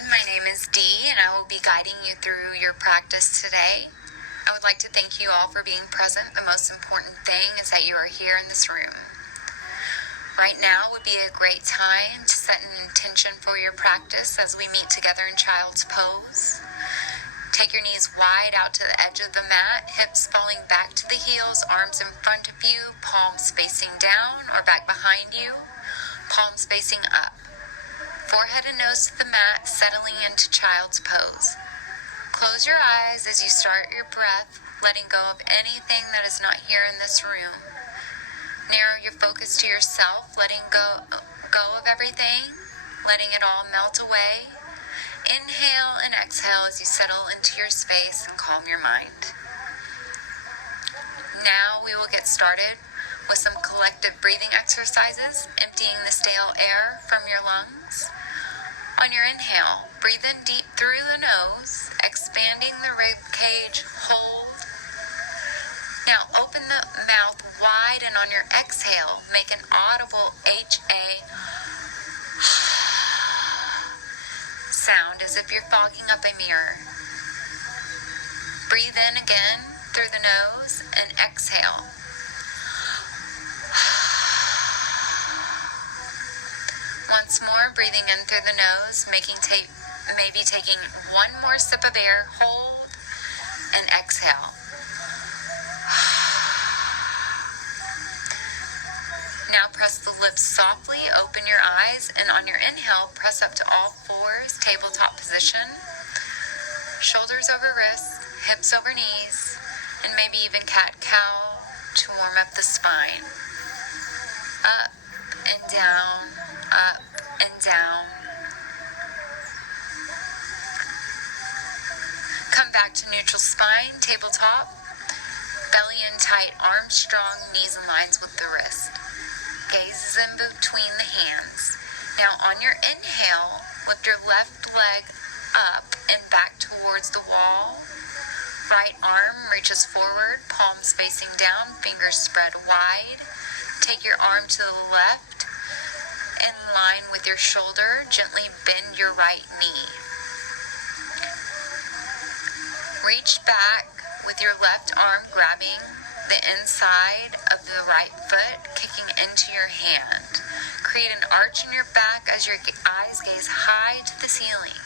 everyone. My name is Dee, and I will be guiding you through your practice today. I would like to thank you all for being present. The most important thing is that you are here in this room. Right now would be a great time to set an intention for your practice as we meet together in child's pose. Take your knees wide out to the edge of the mat, hips falling back to the heels, arms in front of you, palms facing down or back behind you, palms facing up. Forehead and nose to the mat, settling into child's pose. Close your eyes as you start your breath, letting go of anything that is not here in this room. Narrow your focus to yourself, letting go of everything, letting it all melt away. Inhale and exhale as you settle into your space and calm your mind. Now we will get started with some collective breathing exercises, emptying the stale air from your lungs. On your inhale, breathe in deep through the nose, expanding the rib cage, hold. Now open the mouth wide, and on your exhale, make an audible H-A sound as if you're fogging up a mirror. Breathe in again through the nose and exhale. Once more, breathing in through the nose, maybe taking one more sip of air, hold, and exhale. Now press the lips softly, open your eyes, and on your inhale, press up to all fours, tabletop position. Shoulders over wrists, hips over knees, and maybe even cat-cow to warm up the spine. Up and down, up and down. Come back to neutral spine, tabletop. Belly in tight, arms strong, knees in lines with the wrist. Gaze is in between the hands. Now on your inhale, lift your left leg up and back towards the wall. Right arm reaches forward, palms facing down, fingers spread wide. Take your arm to the left, in line with your shoulder, gently bend your right knee. Reach back with your left arm grabbing the inside of the right foot, kicking into your hand. Create an arch in your back as your eyes gaze high to the ceiling.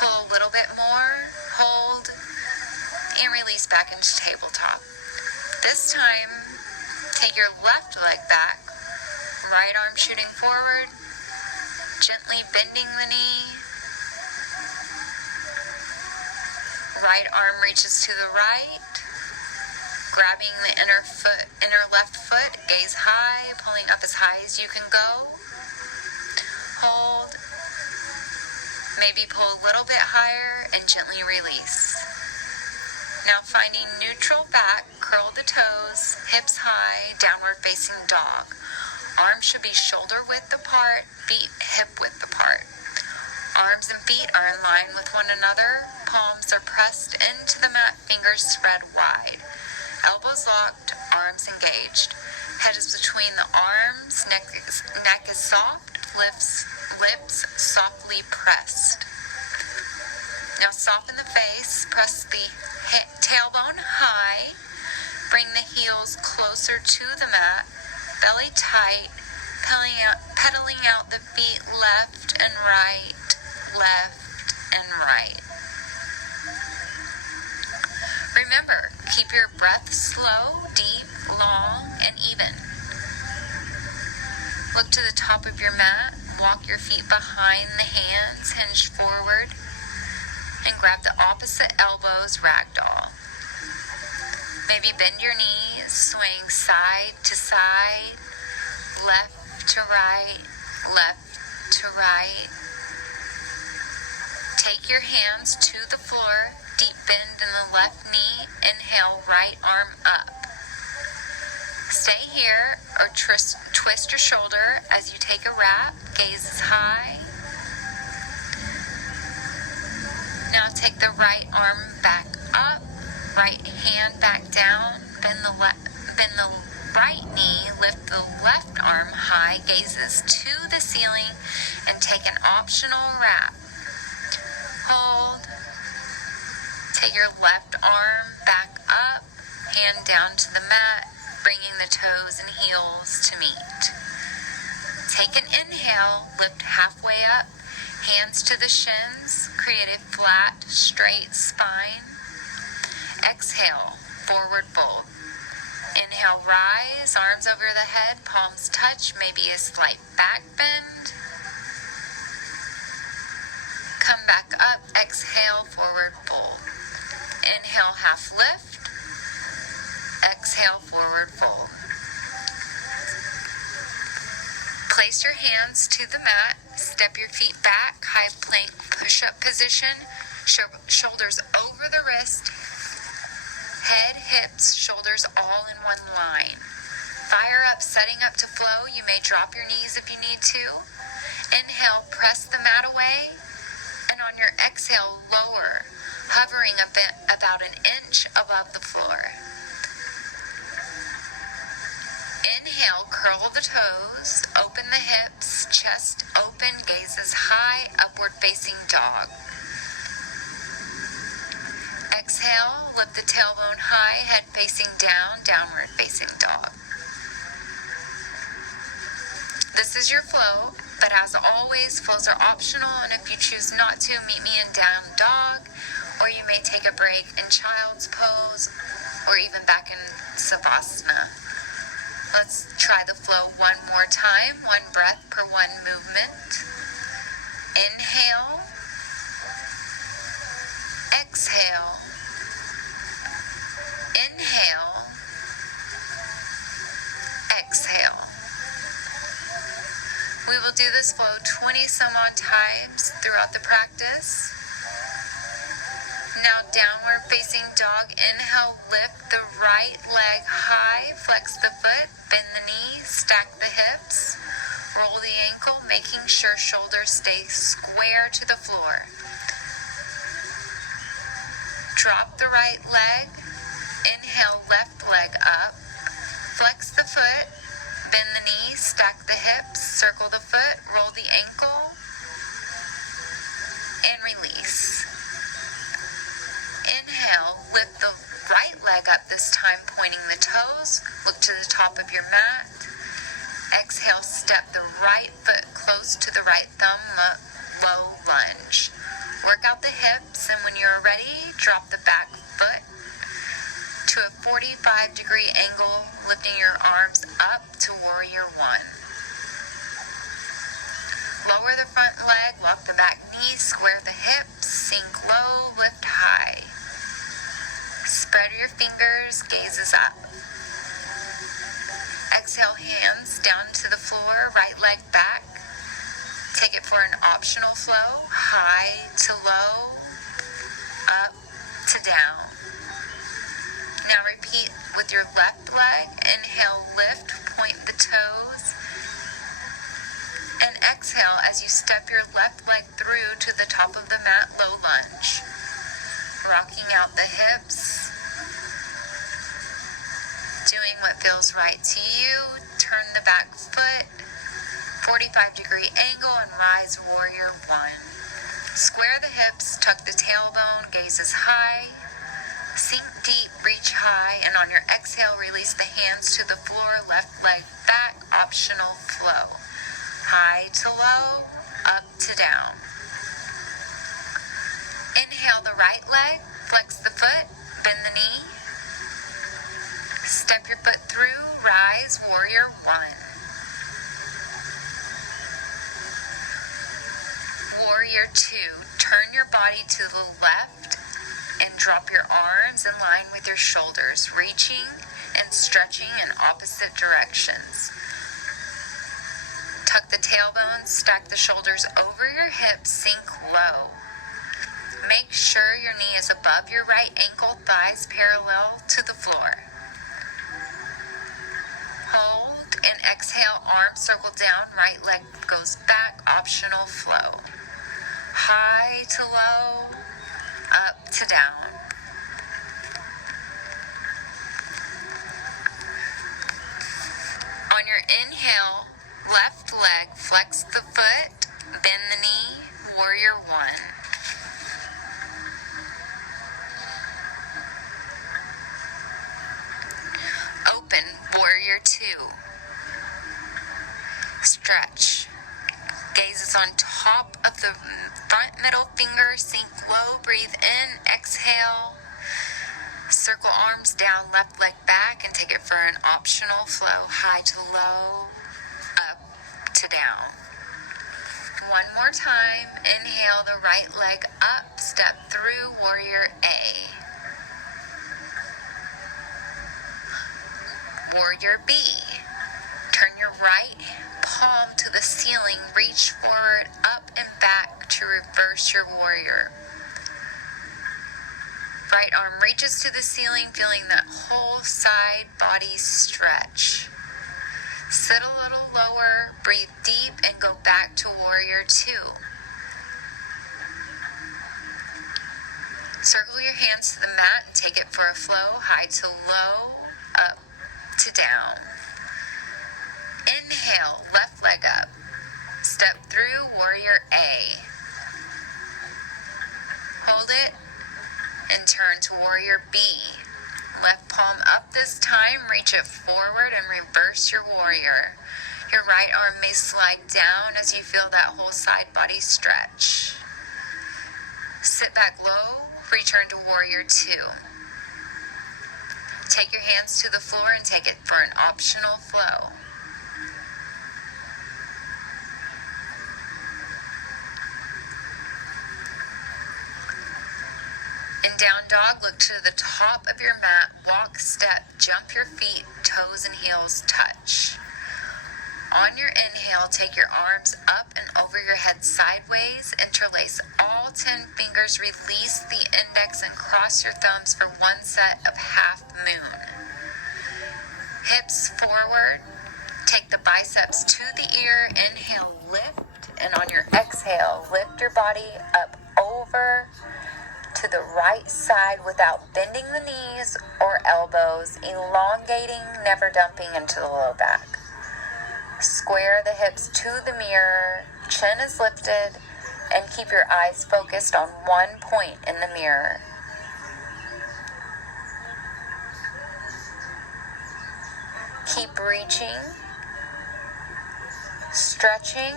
Pull a little bit more, hold, and release back into tabletop. This time, take your left leg back, right arm shooting forward, gently bending the knee. Right arm reaches to the right, grabbing the inner left foot, gaze high, pulling up as high as you can go. Hold, maybe pull a little bit higher and gently release. Now finding neutral back, curl the toes, hips high, downward facing dog. Arms should be shoulder width apart, feet hip width apart. Arms and feet are in line with one another. Palms are pressed into the mat, fingers spread wide. Elbows locked, arms engaged. Head is between the arms, neck is soft, lips softly pressed. Now soften the face, press the tailbone high, bring the heels closer to the mat, belly tight, pedaling out the feet left and right, left and right. Remember, keep your breath slow, deep, long, and even. Look to the top of your mat, walk your feet behind the hands, hinged forward, and grab the opposite elbows, ragdoll. Maybe bend your knees, swing side to side, left to right, left to right. Take your hands to the floor, deep bend in the left knee, inhale, right arm up. Stay here or twist your shoulder as you take a wrap, gaze is high. Now take the right arm back up, right hand back down, bend the right knee, lift the the left arm high, gazes to the ceiling, and take an optional wrap. Hold. Take your left arm back up, hand down to the mat, bringing the toes and heels to meet. Take an inhale, lift halfway up, hands to the shins, create a flat, straight spine. Exhale, forward fold. Inhale, rise, arms over the head, palms touch, maybe a slight back bend. Come back up, exhale, forward fold. Inhale, half lift. Exhale, forward fold. Place your hands to the mat, step your feet back, high plank push-up position, shoulders over the wrist, head, hips, shoulders all in one line. Fire up, setting up to flow. You may drop your knees if you need to. Inhale, press the mat away, and on your exhale, lower, hovering a bit about an inch above the floor. Inhale, curl the toes, open the hips, chest open, gazes high, upward facing dog. Exhale, lift the tailbone high, head facing down, downward facing dog. This is your flow, but as always, flows are optional, and if you choose not to, meet me in down dog, or you may take a break in child's pose, or even back in savasana. Let's try the flow one more time, one breath per one movement. Inhale, exhale, inhale, exhale. We will do this flow 20 some odd times throughout the practice. Now downward facing dog. Inhale, lift the right leg high, flex the foot, bend the knee, stack the hips, roll the ankle, making sure shoulders stay square to the floor. Drop the right leg. Inhale, left leg up, flex the foot, bend the knee, stack the hips, circle the foot, roll the ankle, and release. Inhale, lift the right leg up this time, pointing the toes. Look to the top of your mat. Exhale, step the right foot close to the right thumb, low lunge. Work out the hips, and when you're ready, drop the back foot to a 45-degree angle, lifting your arms up to warrior one. Lower the front leg, walk the back knee, square the hips, sink low, lift high. Spread your fingers, gazes up. Exhale, hands down to the floor, right leg back. Take it for an optional flow, high to low, up to down. Now repeat with your left leg. Inhale, lift, point the toes. And exhale as you step your left leg through to the top of the mat, low lunge. Rocking out the hips. Doing what feels right to you. Turn the back foot, 45-degree angle, and rise warrior one. Square the hips, tuck the tailbone, gazes high. Sink deep, reach high, and on your exhale, release the hands to the floor, left leg back, optional flow. High to low, up to down. Inhale the right leg, flex the foot, bend the knee. Step your foot through, rise, warrior one. Warrior two, turn your body to the left and drop your arms in line with your shoulders, reaching and stretching in opposite directions. Tuck the tailbone, stack the shoulders over your hips, sink low. Make sure your knee is above your right ankle, thighs parallel to the floor. Hold and exhale, arms circle down, right leg goes back, optional flow. High to low, up to down. On your Left leg, flex the foot, bend the knee, warrior one. Open, warrior two. Stretch. Gaze is on top of the front middle finger. Sink low, breathe in, exhale. Circle arms down, left leg back, and take it for an optional flow. High to low, up to down. One more time. Inhale the right leg up, step through, warrior A. Warrior B. Turn your right palm to the ceiling, reach forward, up and back to reverse your warrior. Right arm reaches to the ceiling, feeling that whole side body stretch. Sit a little lower, breathe deep, and go back to warrior two. Circle your hands to the mat and take it for a flow, high to low, up to down. Inhale, left leg up. Step through, warrior A. Hold it and turn to warrior B. Left palm up this time, reach it forward and reverse your warrior. Your right arm may slide down as you feel that whole side body stretch. Sit back low, return to warrior two. Take your hands to the floor and take it for an optional flow. In down dog, look to the top of your mat, walk, step, jump your feet, toes and heels touch. On your inhale, take your arms up and over your head sideways, interlace all 10 fingers, release the index and cross your thumbs for one set of half moon. Hips forward, take the biceps to the ear, inhale, lift, and on your exhale, lift your body up over to the right side without bending the knees or elbows, elongating, never dumping into the low back. Square the hips to the mirror, chin is lifted, and keep your eyes focused on one point in the mirror. Keep reaching, stretching,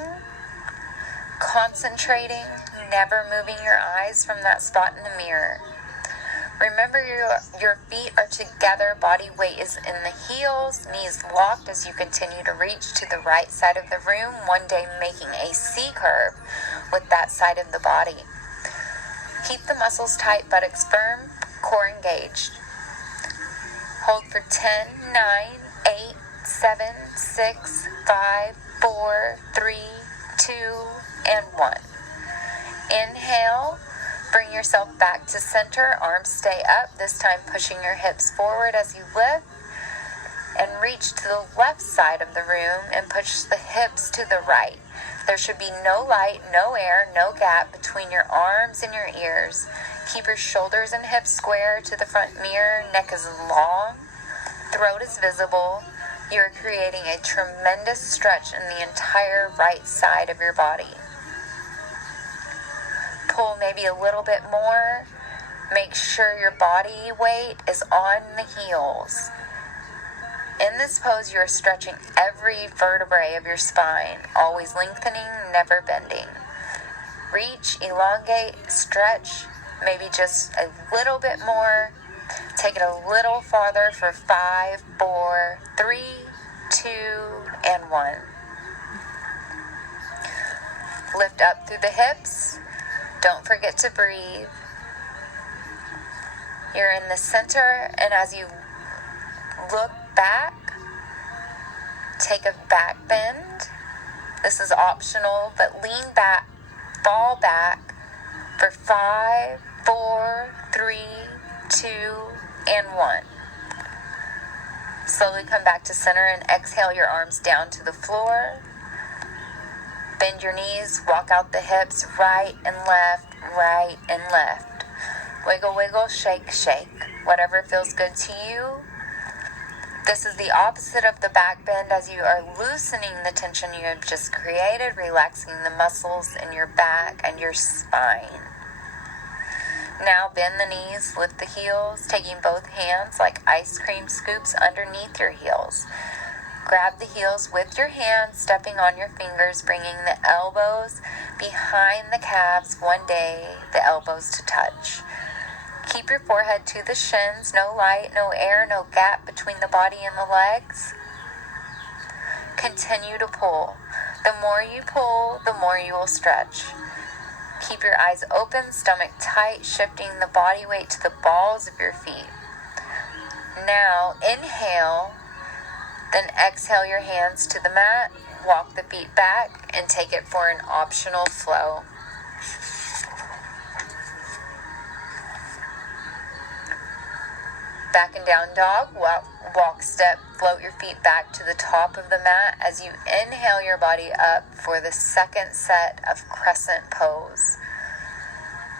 concentrating, never moving your eyes from that spot in the mirror. Remember your feet are together, body weight is in the heels, knees locked as you continue to reach to the right side of the room, one day making a C curve with that side of the body. Keep the muscles tight, buttocks firm, core engaged. Hold for 10, 9, 8, 7, 6, 5, 4, 3, 2, and 1. Inhale, bring yourself back to center, arms stay up, this time pushing your hips forward as you lift, and reach to the left side of the room and push the hips to the right. There should be no light, no air, no gap between your arms and your ears. Keep your shoulders and hips square to the front mirror, neck is long, throat is visible. You're creating a tremendous stretch in the entire right side of your body. Pull maybe a little bit more. Make sure your body weight is on the heels. In this pose, you're stretching every vertebrae of your spine, always lengthening, never bending. Reach, elongate, stretch, maybe just a little bit more. Take it a little farther for 5, 4, 3, 2, and 1. Lift up through the hips. Don't forget to breathe. You're in the center, and as you look back, take a back bend. This is optional, but lean back, fall back for 5, 4, 3, 2, and 1. Slowly come back to center and exhale your arms down to the floor. Bend your knees, walk out the hips, right and left, right and left. Wiggle, wiggle, shake, shake. Whatever feels good to you. This is the opposite of the back bend as you are loosening the tension you have just created, relaxing the muscles in your back and your spine. Now bend the knees, lift the heels, taking both hands like ice cream scoops underneath your heels. Grab the heels with your hands, stepping on your fingers, bringing the elbows behind the calves, one day the elbows to touch. Keep your forehead to the shins, no light, no air, no gap between the body and the legs. Continue to pull. The more you pull, the more you will stretch. Keep your eyes open, stomach tight, shifting the body weight to the balls of your feet. Now, inhale, then exhale your hands to the mat, walk the feet back, and take it for an optional flow. Back and down dog, walk, step, float your feet back to the top of the mat as you inhale your body up for the second set of crescent pose.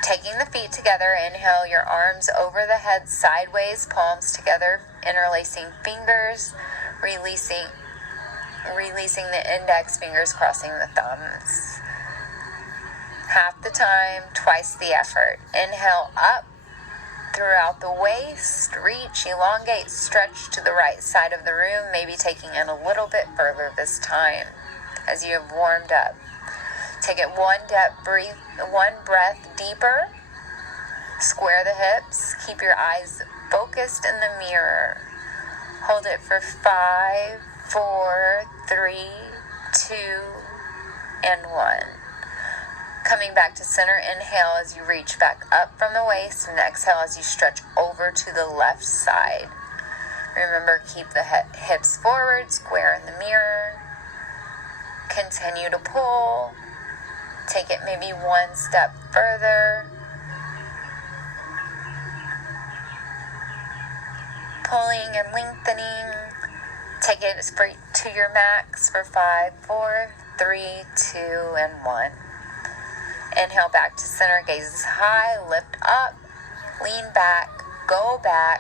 Taking the feet together, inhale your arms over the head sideways, palms together, interlacing fingers, releasing the index fingers, crossing the thumbs. Half the time, twice the effort. Inhale up throughout the waist, reach, elongate, stretch to the right side of the room, maybe taking it a little bit further this time as you have warmed up. Take it one breath deeper. Square the hips. Keep your eyes focused in the mirror. Hold it for 5, 4, 3, 2, and 1. Coming back to center, inhale as you reach back up from the waist, and exhale as you stretch over to the left side. Remember, keep the hips forward, square in the mirror. Continue to pull. Take it maybe one step further. Pulling and lengthening. Take it to your max for 5, 4, 3, 2, and 1. Inhale back to center, gaze high, lift up, lean back, go back,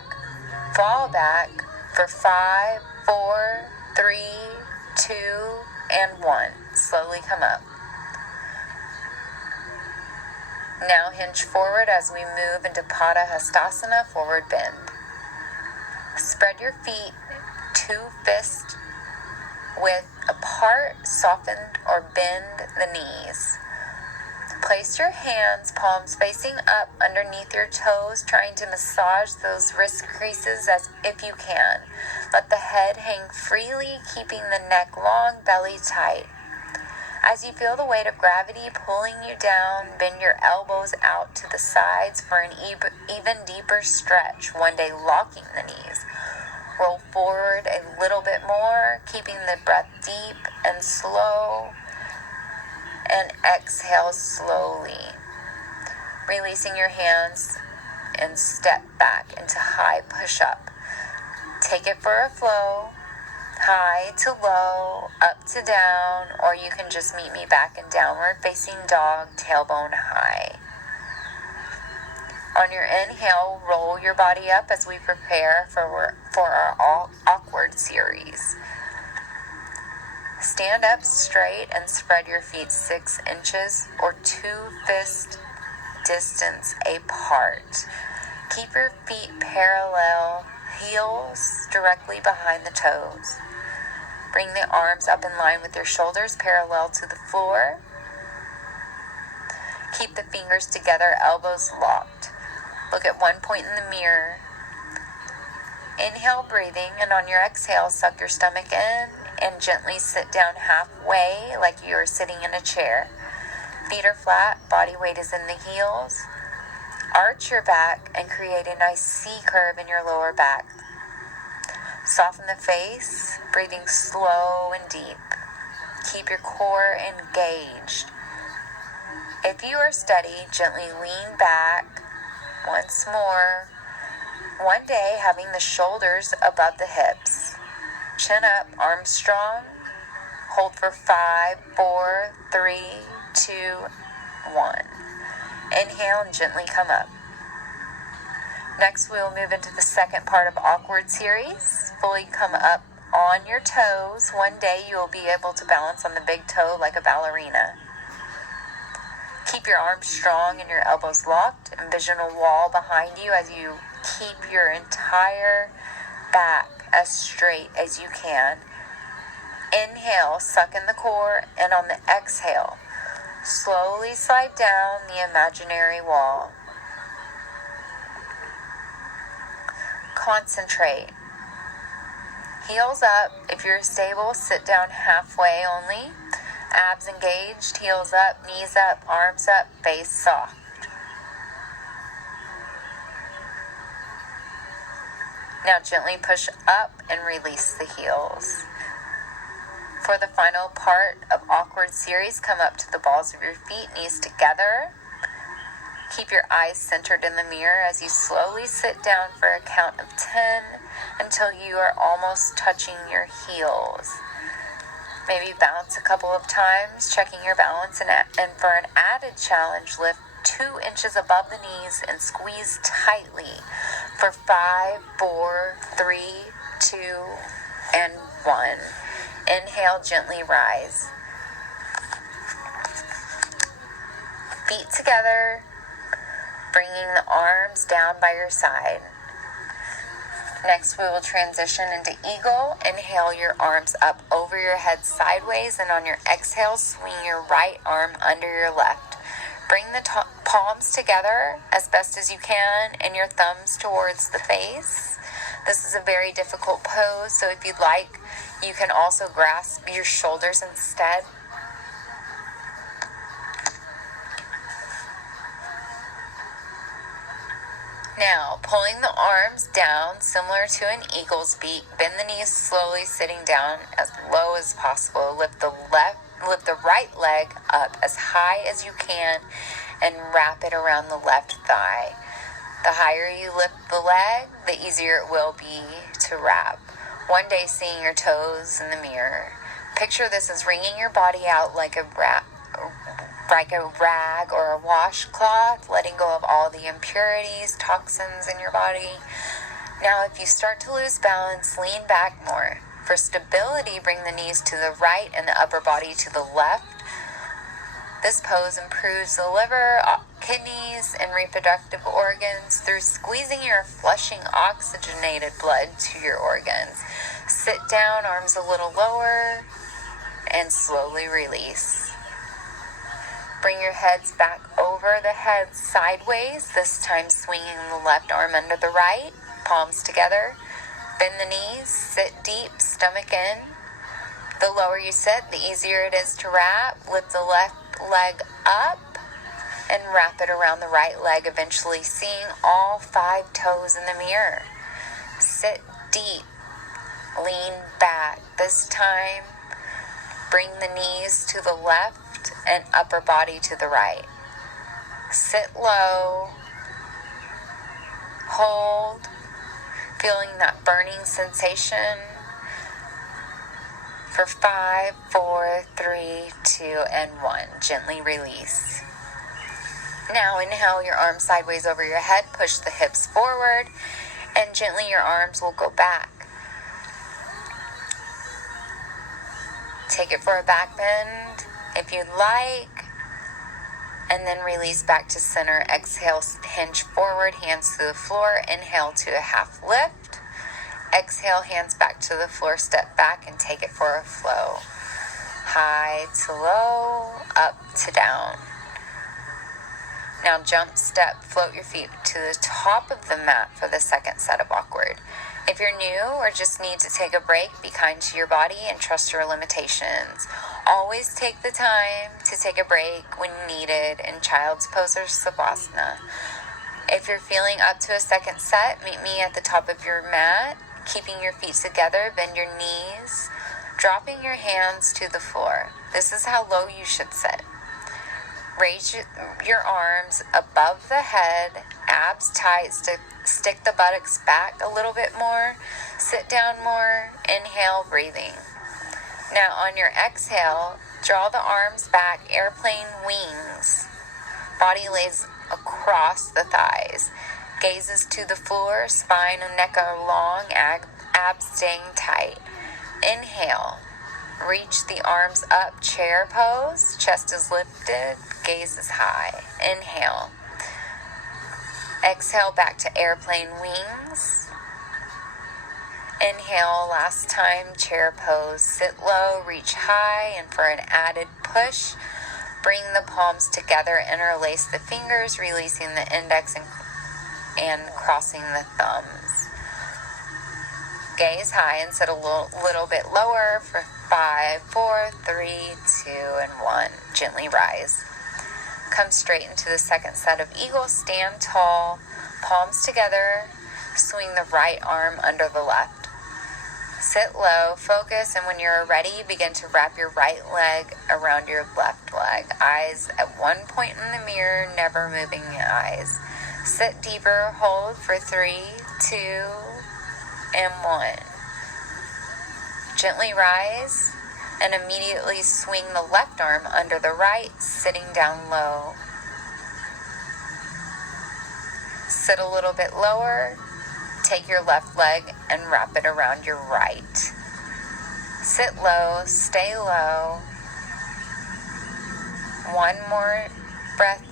fall back for 5, 4, 3, 2, and 1. Slowly come up. Now hinge forward as we move into Pada Hastasana, forward bend. Spread your feet, 2 fists width apart, soften or bend the knees. Place your hands, palms facing up underneath your toes, trying to massage those wrist creases as if you can. Let the head hang freely, keeping the neck long, belly tight. As you feel the weight of gravity pulling you down, bend your elbows out to the sides for an even deeper stretch, one day locking the knees. Roll forward a little bit more, keeping the breath deep and slow. And exhale slowly, releasing your hands and step back into high push-up. Take it for a flow, high to low, up to down, or you can just meet me back in downward facing dog, tailbone high. On your inhale, roll your body up as we prepare for our awkward series. Stand up straight and spread your feet 6 inches or 2 fist distance apart. Keep your feet parallel, heels directly behind the toes. Bring the arms up in line with your shoulders parallel to the floor. Keep the fingers together, elbows locked. Look at one point in the mirror. Inhale, breathing, and on your exhale, suck your stomach in and gently sit down halfway like you are sitting in a chair. Feet are flat, body weight is in the heels. Arch your back and create a nice C curve in your lower back. Soften the face, breathing slow and deep. Keep your core engaged. If you are steady, gently lean back once more. One day, having the shoulders above the hips. Chin up, arms strong. Hold for 5, 4, 3, 2, 1. Inhale and gently come up. Next, we will move into the second part of Awkward Series. Fully come up on your toes. One day you will be able to balance on the big toe like a ballerina. Keep your arms strong and your elbows locked. Envision a wall behind you as you keep your entire back as straight as you can. Inhale, suck in the core, and on the exhale, slowly slide down the imaginary wall. Concentrate. Heels up. If you're stable, sit down halfway only. Abs engaged, heels up, knees up, arms up, face soft. Now gently push up and release the heels. For the final part of Awkward Series, come up to the balls of your feet, knees together. Keep your eyes centered in the mirror as you slowly sit down for a count of 10 until you are almost touching your heels. Maybe bounce a couple of times, checking your balance, and for an added challenge, lift 2 inches above the knees and squeeze tightly for 5, 4, 3, 2, and 1. Inhale, gently rise. Feet together, bringing the arms down by your side. Next, we will transition into Eagle. Inhale your arms up over your head sideways, and on your exhale, swing your right arm under your left. Bring the palms together as best as you can and your thumbs towards the face. This is a very difficult pose, so if you'd like, you can also grasp your shoulders instead. Now, pulling the arms down, similar to an eagle's beak, bend the knees slowly, sitting down as low as possible. Lift the right leg up as high as you can and wrap it around the left thigh. The higher you lift the leg, the easier it will be to wrap. One day, seeing your toes in the mirror. Picture this as wringing your body out like a rag or a washcloth, letting go of all the impurities, toxins in your body. Now, if you start to lose balance, lean back more. For stability, bring the knees to the right and the upper body to the left. This pose improves the liver, kidneys, and reproductive organs through squeezing your flushing oxygenated blood to your organs. Sit down, arms a little lower, and slowly release. Bring your heads back over the head sideways, this time swinging the left arm under the right, palms together. Bend the knees, sit deep, stomach in. The lower you sit, the easier it is to wrap. Lift the left leg up and wrap it around the right leg, eventually seeing all 5 toes in the mirror. Sit deep, lean back. This time, bring the knees to the left and upper body to the right. Sit low, hold, feeling that burning sensation for 5, 4, 3, 2, and 1. Gently release. Now inhale your arms sideways over your head, push the hips forward, and gently your arms will go back. Take it for a back bend if you'd like, and then release back to center. Exhale, hinge forward, hands to the floor. Inhale to a half lift. Exhale, hands back to the floor, step back and take it for a flow. High to low, up to down. Now jump, step, float your feet to the top of the mat for the second set of awkward. If you're new or just need to take a break, be kind to your body and trust your limitations. Always take the time to take a break when needed in Child's Pose or Savasana. If you're feeling up to a second set, meet me at the top of your mat, keeping your feet together, bend your knees, dropping your hands to the floor. This is how low you should sit. Raise your arms above the head, abs tight, stick the buttocks back a little bit more, sit down more, inhale, breathing. Now on your exhale, draw the arms back, airplane wings. Body lays across the thighs. Gazes to the floor, spine and neck are long, abs staying tight. Inhale. Reach the arms up, chair pose. Chest is lifted, gaze is high. Inhale. Exhale back to airplane wings. Inhale, last time, chair pose. Sit low, reach high, and for an added push, bring the palms together, interlace the fingers, releasing the index and crossing the thumbs. Gaze high and sit a little bit lower for 5, 4, 3, 2, and 1. Gently rise. Come straight into the second set of eagles. Stand tall, palms together. Swing the right arm under the left. Sit low, focus, and when you're ready, begin to wrap your right leg around your left leg. Eyes at one point in the mirror, never moving the eyes. Sit deeper, hold for 3, 2, and 1. Gently rise and immediately swing the left arm under the right, sitting down low. Sit a little bit lower. Take your left leg and wrap it around your right. Sit low, stay low. One more breath.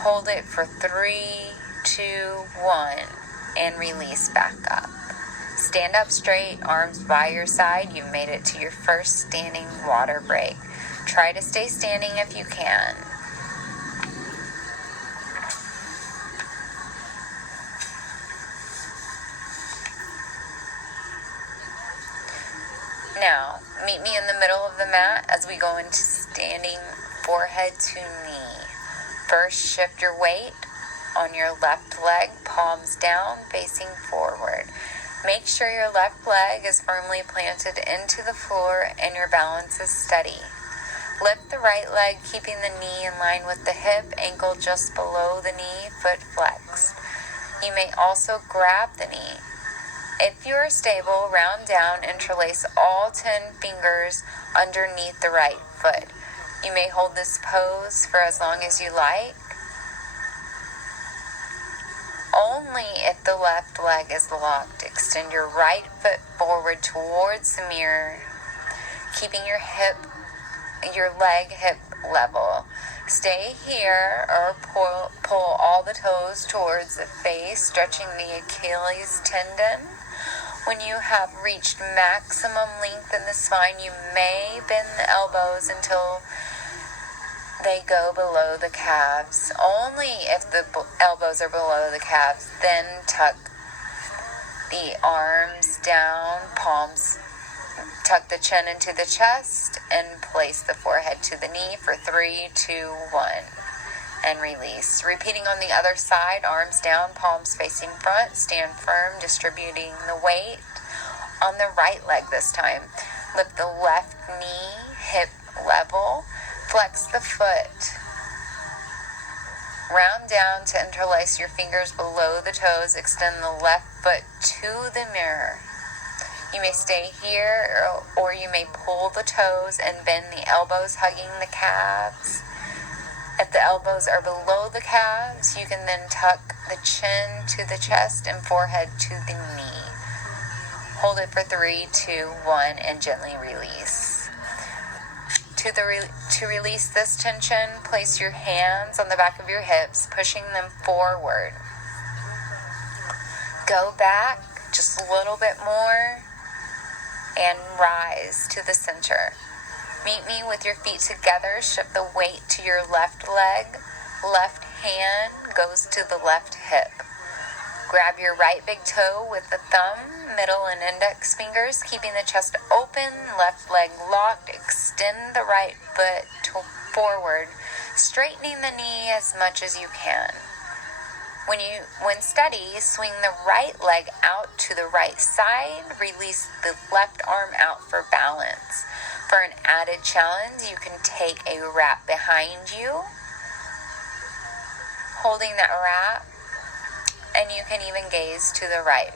Hold it for 3, 2, 1, and release back up. Stand up straight, arms by your side. You made it to your first standing water break. Try to stay standing if you can. Now, meet me in the middle of the mat as we go into standing forehead to knee. First, shift your weight on your left leg, palms down, facing forward. Make sure your left leg is firmly planted into the floor and your balance is steady. Lift the right leg, keeping the knee in line with the hip, ankle just below the knee, foot flexed. You may also grab the knee. If you are stable, round down, interlace all 10 fingers underneath the right foot. You may hold this pose for as long as you like. Only if the left leg is locked. Extend your right foot forward towards the mirror, keeping your leg hip level. Stay here or pull all the toes towards the face, stretching the Achilles tendon. When you have reached maximum length in the spine, you may bend the elbows until they go below the calves. Only if the elbows are below the calves, then tuck the arms down, palms, tuck the chin into the chest, and place the forehead to the knee for 3, 2, 1, and release. Repeating on the other side, arms down, palms facing front, stand firm, distributing the weight on the right leg this time. Lift the left knee, hip level, flex the foot. Round down to interlace your fingers below the toes. Extend the left foot to the mirror. You may stay here or you may pull the toes and bend the elbows, hugging the calves. If the elbows are below the calves, you can then tuck the chin to the chest and forehead to the knee. Hold it for 3, 2, 1, and gently release. To release this tension, place your hands on the back of your hips, pushing them forward. Go back just a little bit more and rise to the center. Meet me with your feet together. Shift the weight to your left leg. Left hand goes to the left hip. Grab your right big toe with the thumb, middle, and index fingers, keeping the chest open, left leg locked. Extend the right foot forward, straightening the knee as much as you can. When steady, swing the right leg out to the right side. Release the left arm out for balance. For an added challenge, you can take a wrap behind you, holding that wrap, and you can even gaze to the right.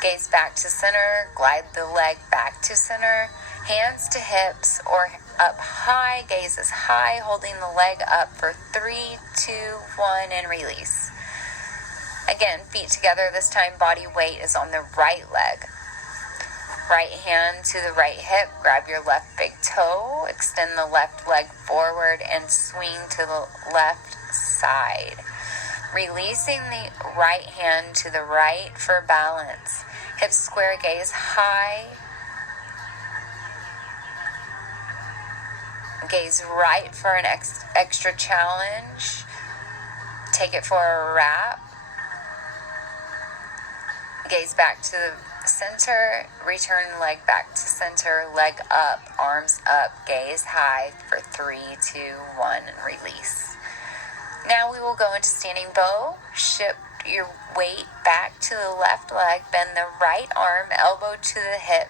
Gaze back to center, glide the leg back to center, Hands to hips or up high, gaze is high, holding the leg up for 3, 2, 1, and release. Again, feet together. This time body weight is on the right leg. Right hand to the right hip, grab your left big toe, extend the left leg forward and swing to the left side. Releasing the right hand to the right for balance. Hips square, gaze high. Gaze right for an extra challenge. Take it for a wrap. Gaze back to the center. Return leg back to center. Leg up, arms up. Gaze high for 3, 2, 1, and release. Now we will go into standing bow. Shift your weight back to the left leg. Bend the right arm, elbow to the hip,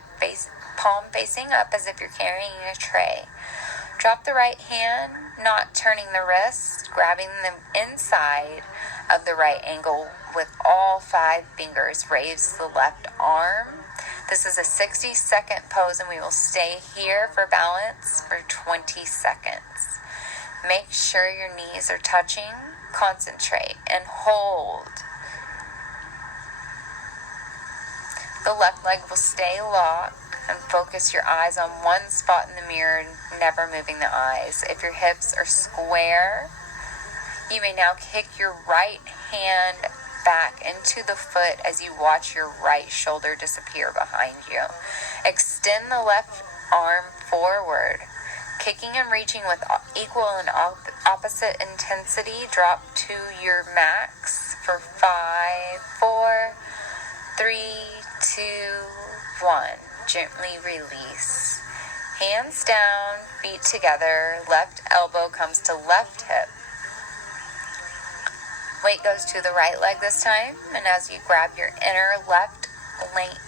palm facing up as if you're carrying a tray. Drop the right hand, not turning the wrist, grabbing the inside of the right ankle with all 5 fingers. Raise the left arm. This is a 60-second pose, and we will stay here for balance for 20 seconds. Make sure your knees are touching. Concentrate and hold. The left leg will stay locked. And focus your eyes on one spot in the mirror, never moving the eyes. If your hips are square, you may now kick your right hand back into the foot as you watch your right shoulder disappear behind you. Extend the left arm forward, kicking and reaching with equal and opposite intensity. Drop to your max for 5, 4, 3, 2, 1. Gently release. Hands down, feet together, left elbow comes to left hip. Weight goes to the right leg this time, and as you grab your inner left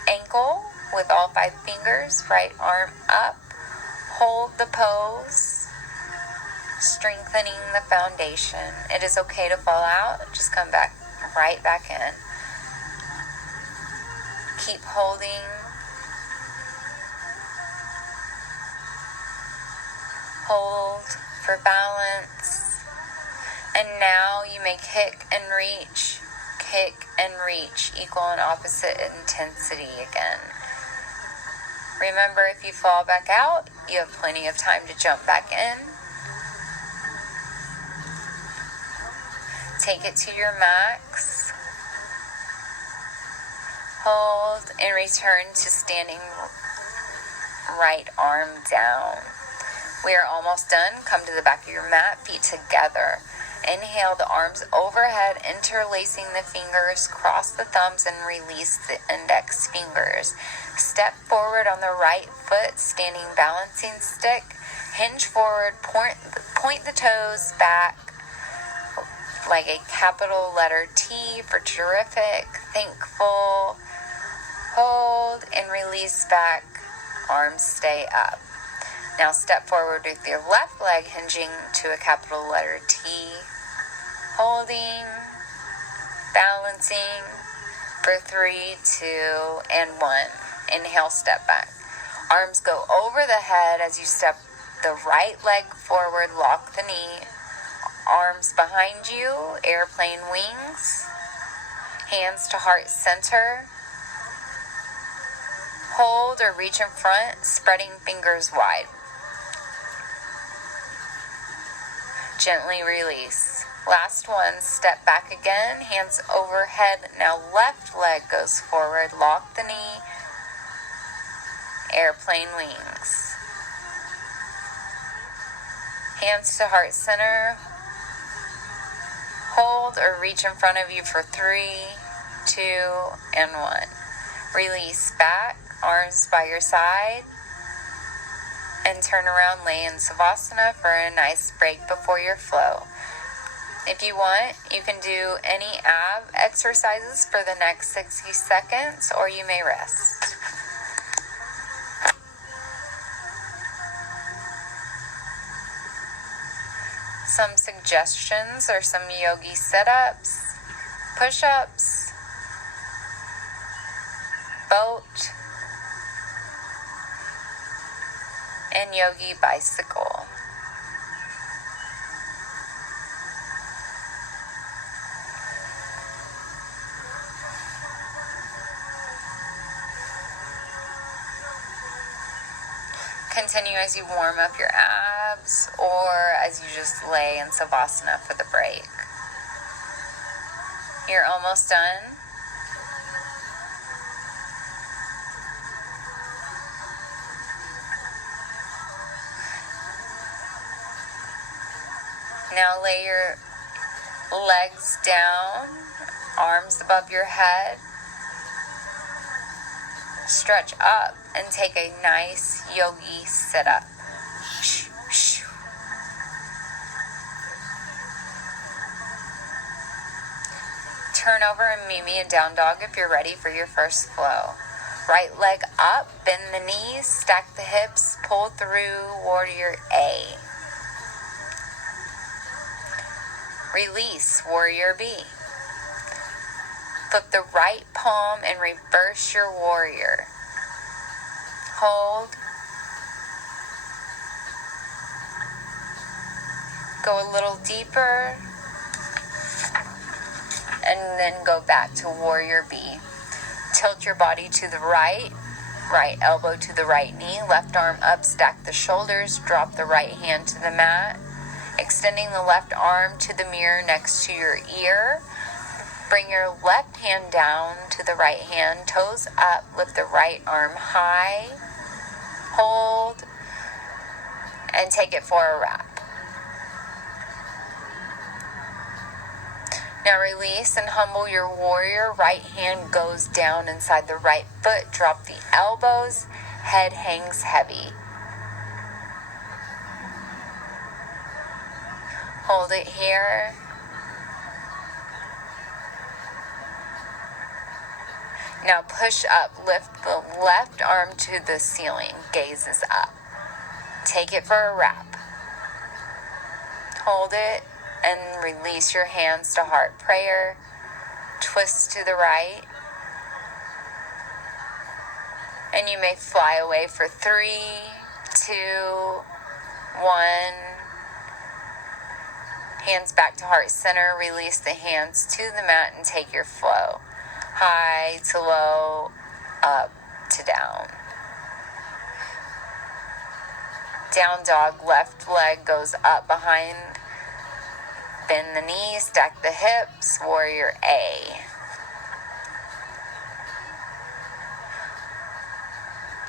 ankle with all 5 fingers, right arm up, hold the pose, strengthening the foundation. It is okay to fall out, just come back, right back in. Keep holding. Hold for balance. And now you may kick and reach, equal and opposite intensity again. Remember, if you fall back out, you have plenty of time to jump back in. Take it to your max. Hold and return to standing right arm down. We are almost done. Come to the back of your mat, feet together. Inhale the arms overhead, interlacing the fingers, cross the thumbs and release the index fingers. Step forward on the right foot, standing balancing stick. Hinge forward, point the toes back like a capital letter T for terrific, thankful. Hold and release back, arms stay up. Now step forward with your left leg hinging to a capital letter T. Holding, balancing for 3, 2, and 1. Inhale, step back. Arms go over the head as you step the right leg forward, lock the knee. Arms behind you, airplane wings. Hands to heart center. Hold or reach in front, spreading fingers wide. Gently release. Last one, step back again, hands overhead. Now left leg goes forward, lock the knee, airplane wings. Hands to heart center. Hold or reach in front of you for 3, 2, and 1. Release back, arms by your side. And turn around, lay in Savasana for a nice break before your flow. If you want, you can do any ab exercises for the next 60 seconds, or you may rest. Some suggestions are some yogi sit-ups, push-ups, boat, and yogi bicycle. Continue as you warm up your abs or as you just lay in Savasana for the break. You're almost done. Now lay your legs down, arms above your head. Stretch up and take a nice yogi sit-up. Turn over and meet me in down dog if you're ready for your first flow. Right leg up, bend the knees, stack the hips, pull through warrior A. Release warrior B. Flip the right palm and reverse your warrior. Hold. Go a little deeper. And then go back to warrior B. Tilt your body to the right. Right elbow to the right knee. Left arm up, stack the shoulders. Drop the right hand to the mat. Extending the left arm to the mirror next to your ear. Bring your left hand down to the right hand, toes up, lift the right arm high, hold, and take it for a wrap. Now release and humble your warrior. Right hand goes down inside the right foot, drop the elbows, head hangs heavy. Hold it here. Now push up, lift the left arm to the ceiling, gazes up. Take it for a wrap. Hold it and release your hands to heart prayer. Twist to the right. And you may fly away for 3, 2, 1. Hands back to heart center. Release the hands to the mat and take your flow. High to low, up to down. Down dog, left leg goes up behind. Bend the knees, stack the hips, warrior A.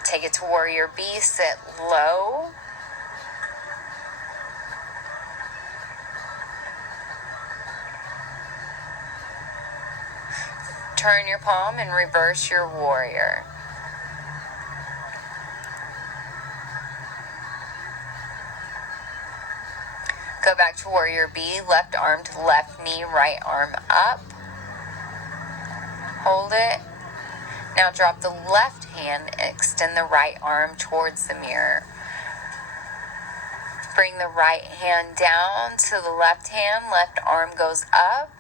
Take it to warrior B, sit low. Turn your palm and reverse your warrior. Go back to warrior B, left arm to left knee, right arm up. Hold it. Now drop the left hand and extend the right arm towards the mirror. Bring the right hand down to the left hand, left arm goes up.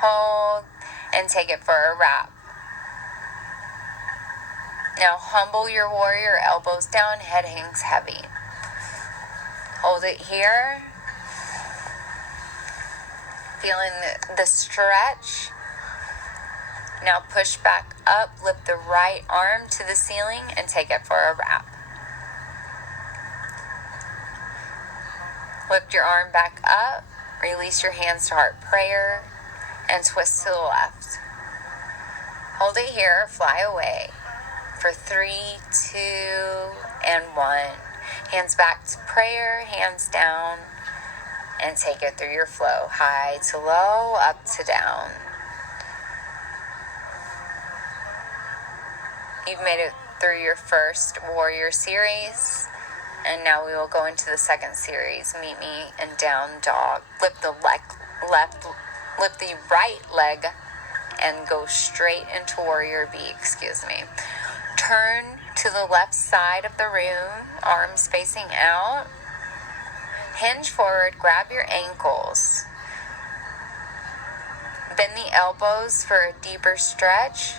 Hold. And take it for a wrap. Now humble your warrior, elbows down, head hangs heavy. Hold it here. Feeling the stretch. Now push back up, lift the right arm to the ceiling and take it for a wrap. Lift your arm back up, release your hands to heart prayer. And twist to the left. Hold it here, fly away for 3, 2, and 1. Hands back to prayer, hands down, and take it through your flow. High to low, up to down. You've made it through your first warrior series, and now we will go into the second series. Meet me in down dog. Lift the right leg and go straight into warrior B, Turn to the left side of the room, arms facing out. Hinge forward, grab your ankles. Bend the elbows for a deeper stretch.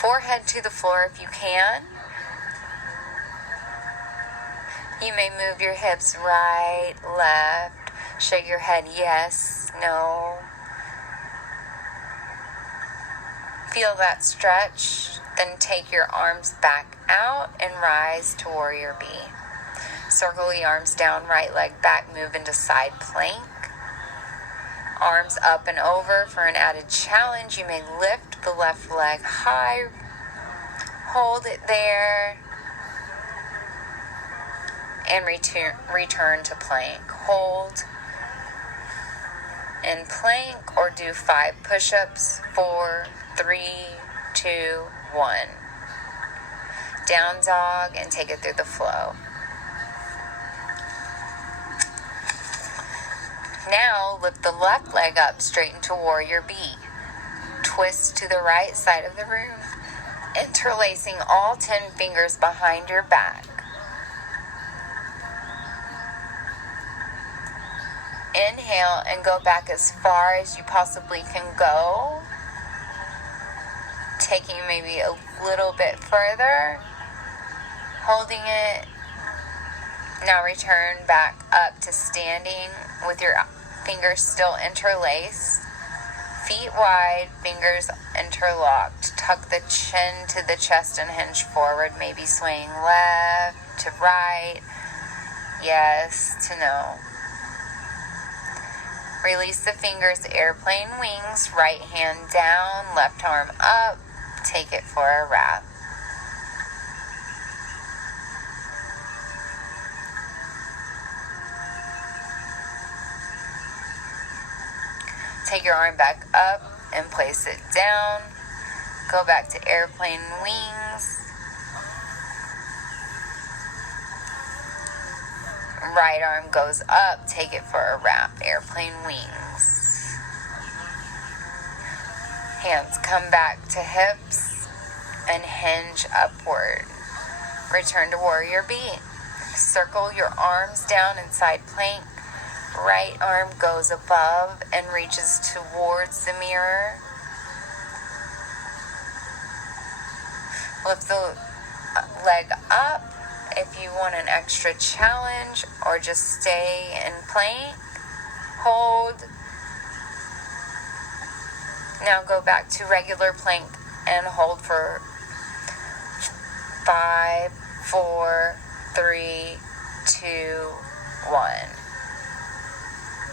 Forehead to the floor if you can. You may move your hips right, left, shake your head yes, no. Feel that stretch, then take your arms back out and rise to warrior B. Circle the arms down, right leg back, move into side plank. Arms up and over for an added challenge. You may lift the left leg high, hold it there, and return to plank. Hold in plank or do 5 push-ups. 4, 3, 2, 1. Down dog and take it through the flow. Now lift the left leg up, straighten to warrior B. Twist to the right side of the room, interlacing all 10 fingers behind your back. Inhale and go back as far as you possibly can go. Taking maybe a little bit further. Holding it. Now return back up to standing with your fingers still interlaced. Feet wide, fingers interlocked. Tuck the chin to the chest and hinge forward, maybe swaying left to right. Yes to no. Release the fingers, airplane wings, right hand down, left arm up. Take it for a wrap. Take your arm back up and place it down. Go back to airplane wings. Right arm goes up, take it for a wrap, airplane wings. Hands come back to hips and hinge upward. Return to warrior B. Circle your arms down inside plank. Right arm goes above and reaches towards the mirror. Lift the leg up if you want an extra challenge, or just stay in plank. Hold. Now go back to regular plank and hold for 5, 4, 3, 2, 1.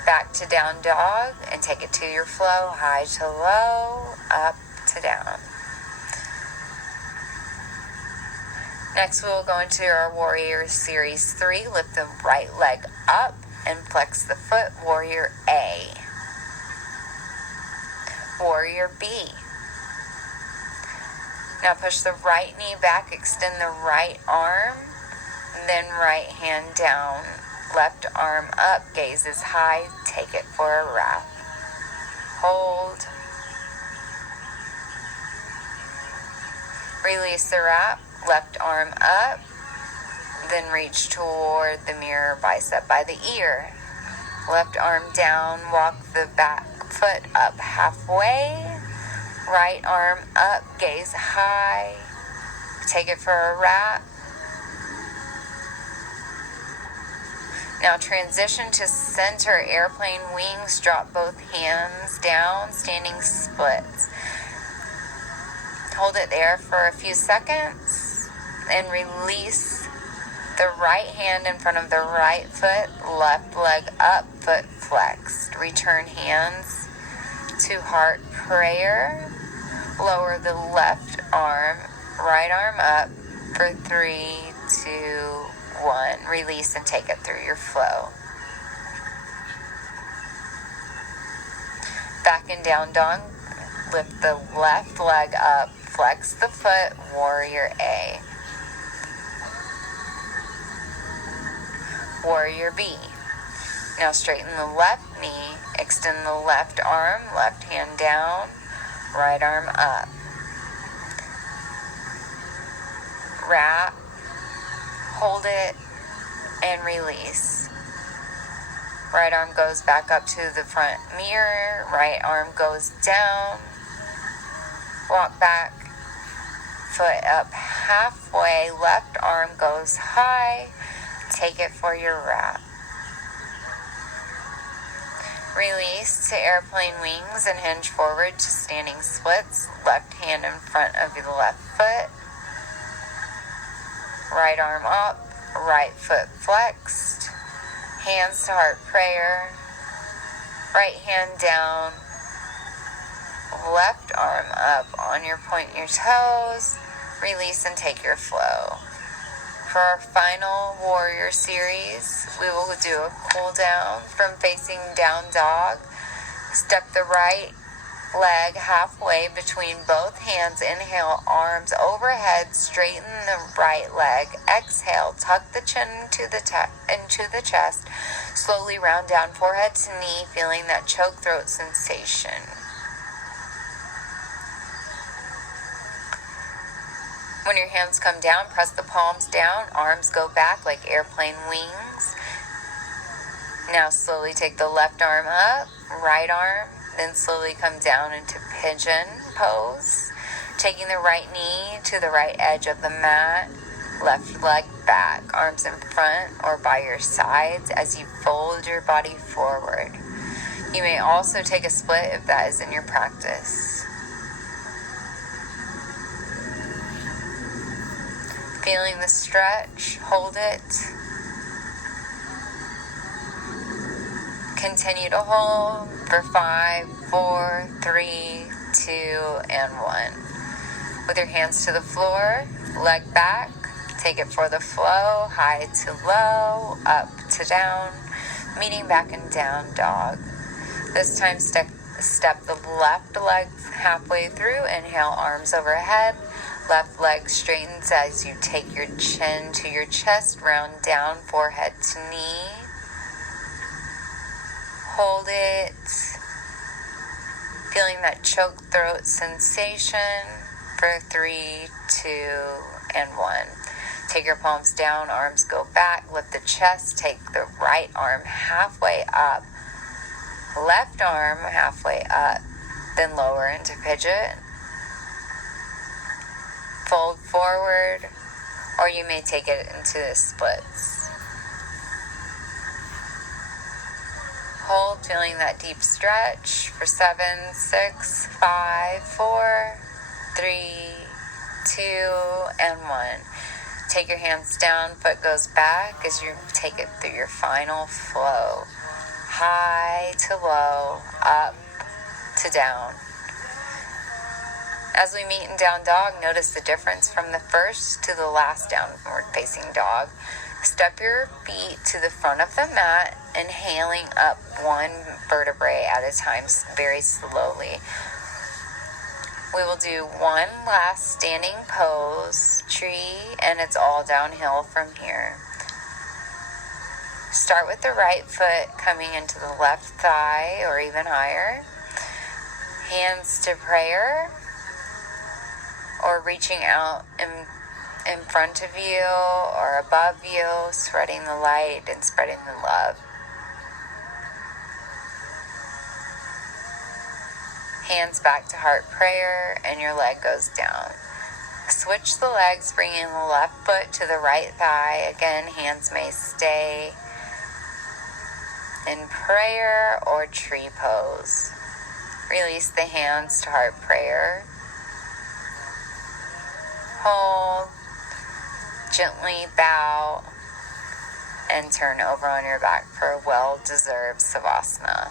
Back to down dog and take it to your flow. High to low, up to down. Next, we will go into our Warrior Series 3. Lift the right leg up and flex the foot. Warrior A. Warrior B. Now push the right knee back, extend the right arm, then right hand down. Left arm up, gaze is high, take it for a wrap. Hold. Release the wrap, left arm up, then reach toward the mirror, bicep by the ear. Left arm down, walk the back foot up halfway. Right arm up, gaze high, take it for a wrap. Now transition to center, airplane wings, drop both hands down, standing splits. Hold it there for a few seconds and release the right hand in front of the right foot, left leg up, foot flexed. Return hands to heart prayer. Lower the left arm, right arm up for 3, 2, 1. Release and take it through your flow. Back and down dog. Lift the left leg up. Flex the foot. Warrior A. Warrior B. Now straighten the left knee. Extend the left arm. Left hand down. Right arm up. Wrap. Hold it and release. Right arm goes back up to the front mirror. Right arm goes down. Walk back. Foot up halfway. Left arm goes high. Take it for your wrap. Release to airplane wings and hinge forward to standing splits. Left hand in front of the left foot. Right arm up, right foot flexed. Hands to heart prayer. Right hand down. Left arm up on your point your toes. Release and take your flow. For our final warrior series, we will do a cool down from facing down dog. Step the right leg halfway between both hands. Inhale, arms overhead, straighten the right leg. Exhale, tuck the chin into the chest. Slowly round down forehead to knee, feeling that choke throat sensation. When your hands come down, press the palms down, arms go back like airplane wings. Now slowly take the left arm up, right arm, then slowly come down into pigeon pose. Taking the right knee to the right edge of the mat, left leg back, arms in front or by your sides as you fold your body forward. You may also take a split if that is in your practice. Feeling the stretch, hold it. Continue to hold for 5, 4, 3, 2, and 1. With your hands to the floor, leg back, take it for the flow, high to low, up to down, meeting back and down dog. This time step the left leg halfway through, inhale, arms overhead. Left leg straightens as you take your chin to your chest, round down, forehead to knee. Hold it. Feeling that choke throat sensation for 3, 2, and 1. Take your palms down, arms go back, lift the chest, take the right arm halfway up, left arm halfway up, then lower into pigeon. Fold forward, or you may take it into the splits. Hold, feeling that deep stretch for 7, 6, 5, 4, 3, 2, and 1. Take your hands down, foot goes back as you take it through your final flow. High to low, up to down. As we meet in down dog, notice the difference from the first to the last downward facing dog. Step your feet to the front of the mat, inhaling up one vertebrae at a time very slowly. We will do one last standing pose, tree, and it's all downhill from here. Start with the right foot coming into the left thigh or even higher. Hands to prayer, or reaching out in front of you or above you, spreading the light and spreading the love. Hands back to heart prayer, and your leg goes down. Switch the legs, bringing the left foot to the right thigh. Again, hands may stay in prayer or tree pose. Release the hands to heart prayer. Hold, gently bow, and turn over on your back for a well-deserved Savasana.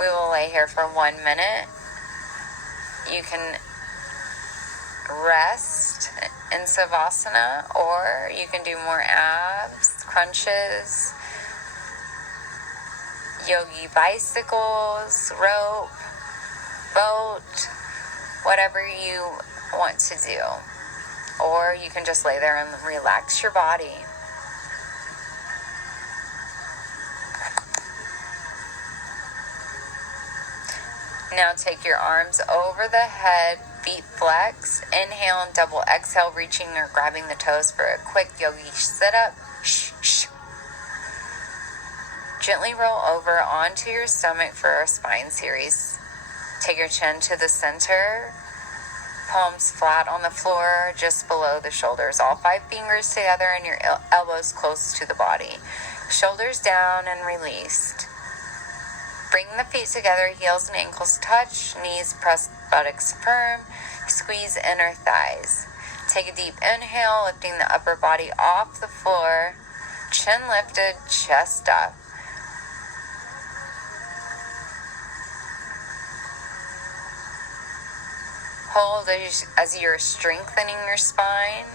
We will lay here for 1 minute. You can rest in Savasana, or you can do more abs, crunches, yogi bicycles, rope, boat, whatever you want to do. Or you can just lay there and relax your body. Now take your arms over the head, feet flex. Inhale and double exhale, reaching or grabbing the toes for a quick yogi sit-up. Gently roll over onto your stomach for our spine series. Take your chin to the center. Palms flat on the floor, just below the shoulders. All 5 fingers together and your elbows close to the body. Shoulders down and released. Bring the feet together, heels and ankles touch, knees pressed, buttocks firm. Squeeze inner thighs. Take a deep inhale, lifting the upper body off the floor. Chin lifted, chest up. Hold as you're strengthening your spine,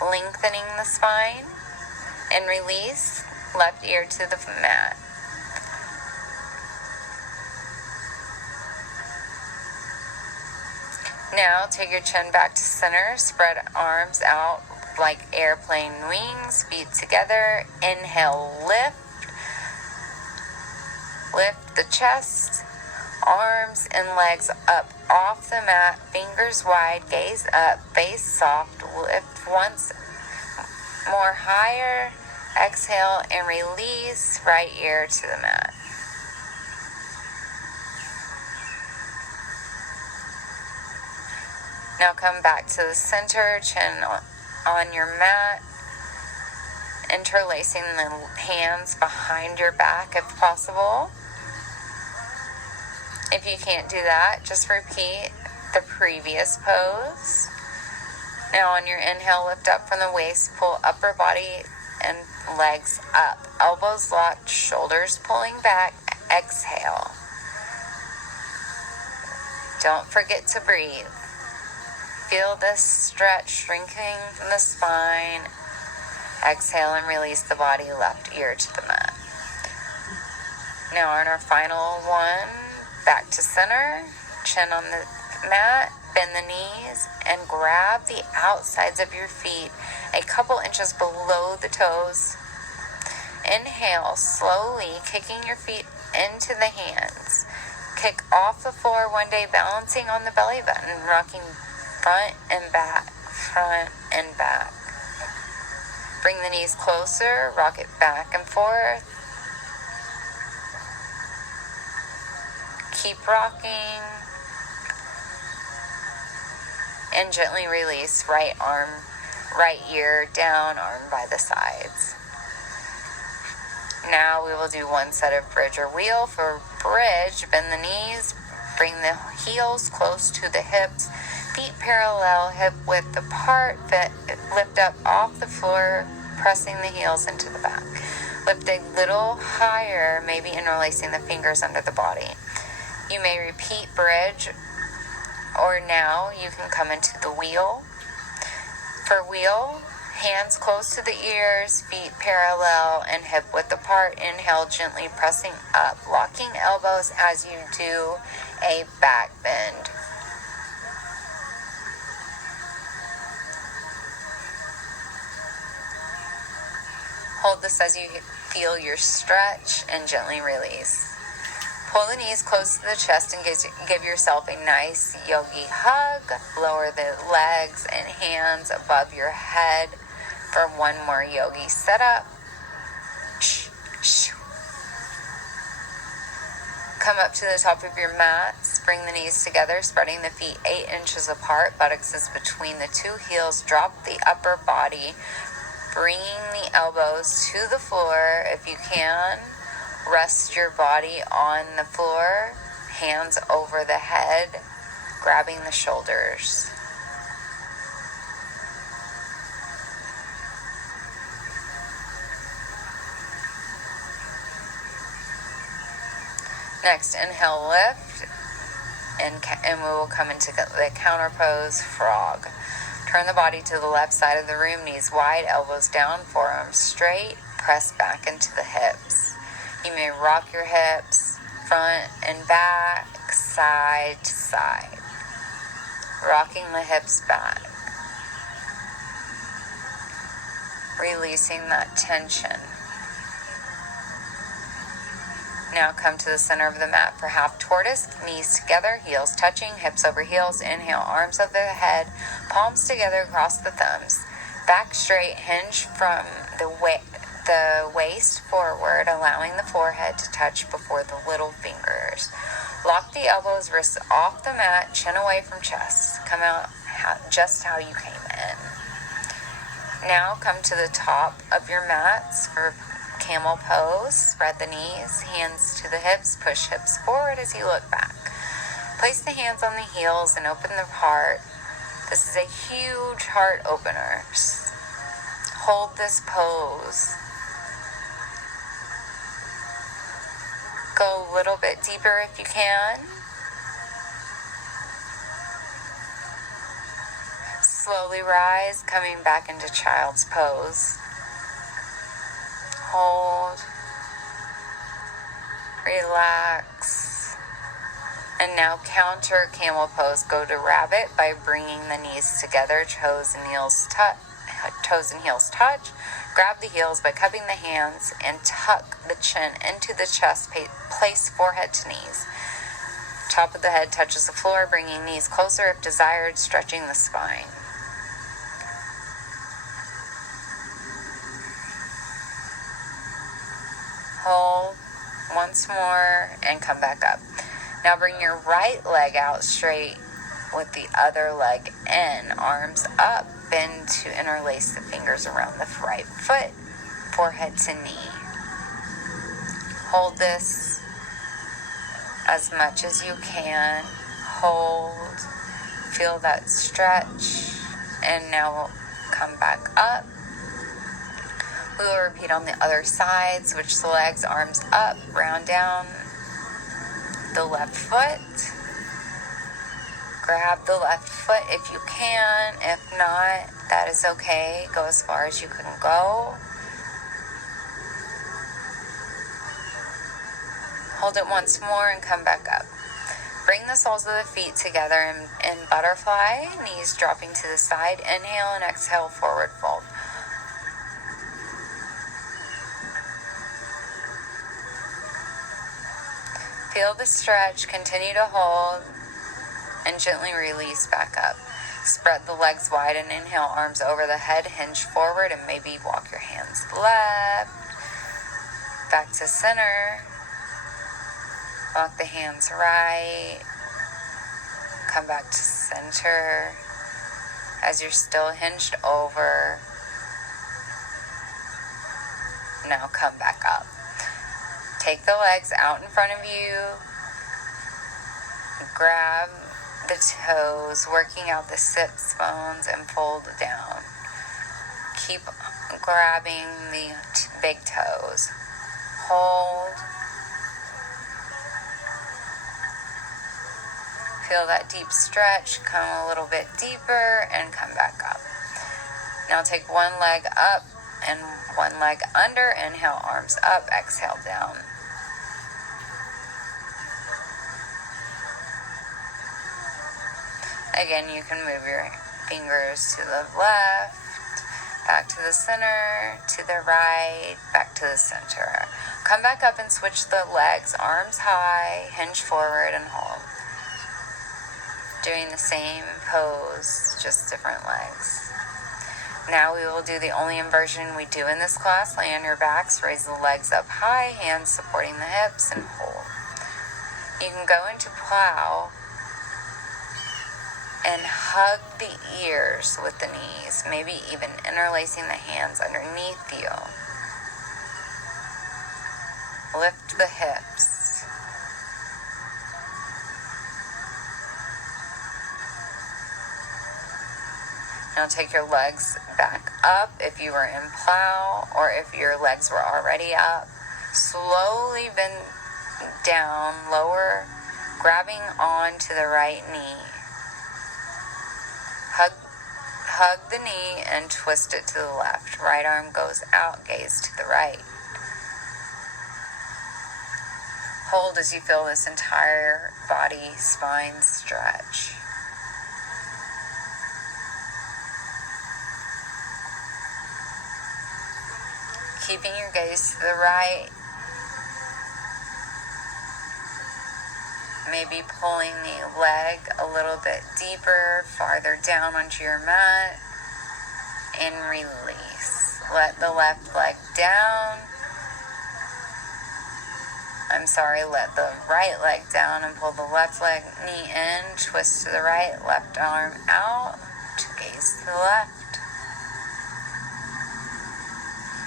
lengthening the spine, and release, left ear to the mat. Now take your chin back to center, spread arms out like airplane wings, feet together. Inhale, lift the chest, arms and legs up off the mat, fingers wide, gaze up, face soft, lift once more higher, exhale and release, right ear to the mat. Now come back to the center, chin on your mat, interlacing the hands behind your back if possible. If you can't do that, just repeat the previous pose. Now on your inhale, lift up from the waist, pull upper body and legs up. Elbows locked, shoulders pulling back. Exhale. Don't forget to breathe. Feel this stretch, shrinking the spine. Exhale and release the body, left ear to the mat. Now on our final one, back to center, chin on the mat, bend the knees, and grab the outsides of your feet a couple inches below the toes. Inhale, slowly kicking your feet into the hands. Kick off the floor one day, balancing on the belly button, rocking front and back, front and back. Bring the knees closer, rock it back and forth. Keep rocking. And gently release, right arm, right ear down, arm by the sides. Now we will do one set of bridge or wheel. For bridge, bend the knees, bring the heels close to the hips, feet parallel, hip width apart, lift up off the floor, pressing the heels into the back. Lift a little higher, maybe interlacing the fingers under the body. You may repeat bridge, or now you can come into the wheel. For wheel, hands close to the ears, feet parallel and hip width apart. Inhale, gently pressing up, locking elbows as you do a back bend. Hold this as you feel your stretch and gently release. Pull the knees close to the chest and give yourself a nice yogi hug. Lower the legs and hands above your head for one more yogi setup. Come up to the top of your mats. Bring the knees together, spreading the feet 8 inches apart. Buttocks is between the two heels. Drop the upper body, bringing the elbows to the floor if you can. Rest your body on the floor, hands over the head, grabbing the shoulders. Next, inhale, lift, and we will come into the counter pose, frog. Turn the body to the left side of the room, knees wide, elbows down, forearms straight, press back into the hips. You may rock your hips, front and back, side to side. Rocking the hips back. Releasing that tension. Now come to the center of the mat for half tortoise, knees together, heels touching, hips over heels. Inhale, arms over the head, palms together across the thumbs. Back straight, hinge from the waist forward, allowing the forehead to touch before the little fingers. Lock the elbows, wrists off the mat, chin away from chest. Come out just how you came in. Now come to the top of your mats for camel pose. Spread the knees, hands to the hips, push hips forward as you look back. Place the hands on the heels and open the heart. This is a huge heart opener. Hold this pose. Go a little bit deeper if you can. Slowly rise, coming back into child's pose. Hold. Relax. And now counter camel pose. Go to rabbit by bringing the knees together, toes and heels touch. Grab the heels by cupping the hands and tuck the chin into the chest. Place forehead to knees. Top of the head touches the floor, bringing knees closer if desired, stretching the spine. Hold once more and come back up. Now bring your right leg out straight with the other leg in, arms up. Bend to interlace the fingers around the right foot, forehead to knee. Hold this as much as you can. Hold. Feel that stretch. And now we'll come back up. We will repeat on the other side. Switch the legs, arms up, round down the left foot. Grab the left foot if you can. If not, that is okay. Go as far as you can go. Hold it once more and come back up. Bring the soles of the feet together in butterfly, knees dropping to the side. Inhale and exhale, forward fold. Feel the stretch, continue to hold, and gently release back up. Spread the legs wide and inhale, arms over the head, hinge forward, and maybe walk your hands left. Back to center. Walk the hands right. Come back to center as you're still hinged over. Now come back up. Take the legs out in front of you. Grab the toes, working out the sits bones, and fold down. Keep grabbing the big toes. Hold. Feel that deep stretch. Come a little bit deeper and come back up. Now take one leg up and one leg under. Inhale, arms up. Exhale, down. Again, you can move your fingers to the left, back to the center, to the right, back to the center. Come back up and switch the legs, arms high, hinge forward and hold. Doing the same pose, just different legs. Now we will do the only inversion we do in this class. Lay on your backs, raise the legs up high, hands supporting the hips, and hold. You can go into plow and hug the ears with the knees, maybe even interlacing the hands underneath you. Lift the hips. Now take your legs back up if you were in plow or if your legs were already up. Slowly bend down, lower, grabbing onto the right knee. Hug the knee and twist it to the left. Right arm goes out, gaze to the right. Hold as you feel this entire body, spine stretch. Keeping your gaze to the right. Maybe pulling the leg a little bit deeper, farther down onto your mat, and release. Let the left leg down I'm sorry, let the right leg down and pull the left knee in. Twist to the right, left arm out. To gaze to the left.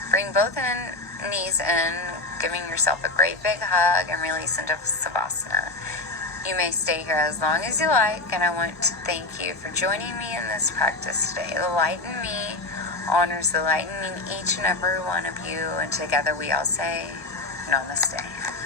Bring both knees in, giving yourself a great big hug, and release into Savasana. You may stay here as long as you like, and I want to thank you for joining me in this practice today. The light in me honors the light in each and every one of you, and together we all say Namaste.